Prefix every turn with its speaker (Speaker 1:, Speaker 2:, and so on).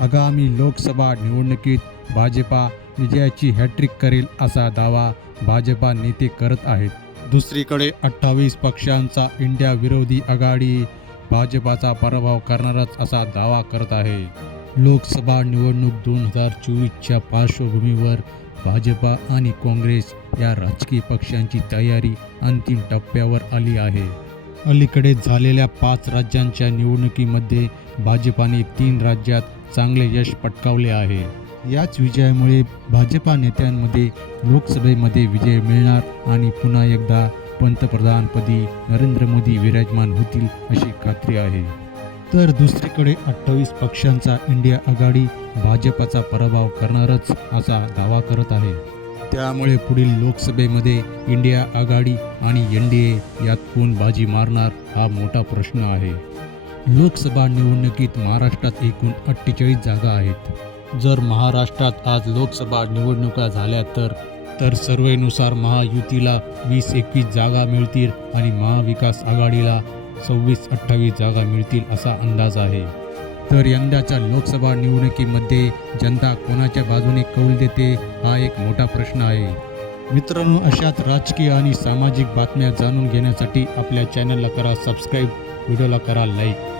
Speaker 1: आगामी लोकसभा निवडणुकीत भाजपा विजयाची हॅट्रिक करेल असा दावा भाजपा नेते करत आहेत. दुसरीकडे अठ्ठावीस पक्षांचा इंडिया विरोधी आघाडी भाजपाचा पराभव करणारच असा दावा करत आहे. लोकसभा निवडणूक दोन हजार चोवीसच्या पार्श्वभूमीवर भाजपा आणि काँग्रेस या राजकीय पक्षांची तयारी अंतिम टप्प्यावर आली आहे. अलीकडे झालेल्या पाच राज्यांच्या निवडणुकीमध्ये भाजपाने तीन राज्यात चांगले यश पटकावले आहे. याच विजयामुळे भाजपा नेत्यांमध्ये लोकसभेमध्ये विजय मिळणार आणि पुन्हा एकदा पंतप्रधानपदी नरेंद्र मोदी विराजमान होतील अशी खात्री आहे. तर दुसरीकडे अठ्ठावीस पक्षांचा इंडिया आघाडी भाजपाचा पराभव करणारच असा दावा करत आहे. त्यामुळे पुढील लोकसभेमध्ये इंडिया आघाडी आणि एन डी ए यात कोण बाजी मारणार हा मोठा प्रश्न आहे. लोकसभा निवडणुकीत महाराष्ट्रात एकूण अठ्ठेचाळीस जागा आहेत. जर महाराष्ट्रात आज लोकसभा निवडणुका झाल्या तर तर सर्वेनुसार महायुतीला वीस एकवीस जागा मिळतील आणि महाविकास आघाडीला सव्वीस अठ्ठावीस जागा मिळतील असा अंदाज आहे. तर यंदाच्या लोकसभा निवडणुकीमध्ये जनता कोणाच्या बाजूने कौल देते हा एक मोठा प्रश्न आहे. मित्रांनो अशाच राजकीय आणि सामाजिक बातम्या जाणून घेण्यासाठी आपल्या चॅनलला करा सबस्क्राईब व्हिडिओला करा लाईक.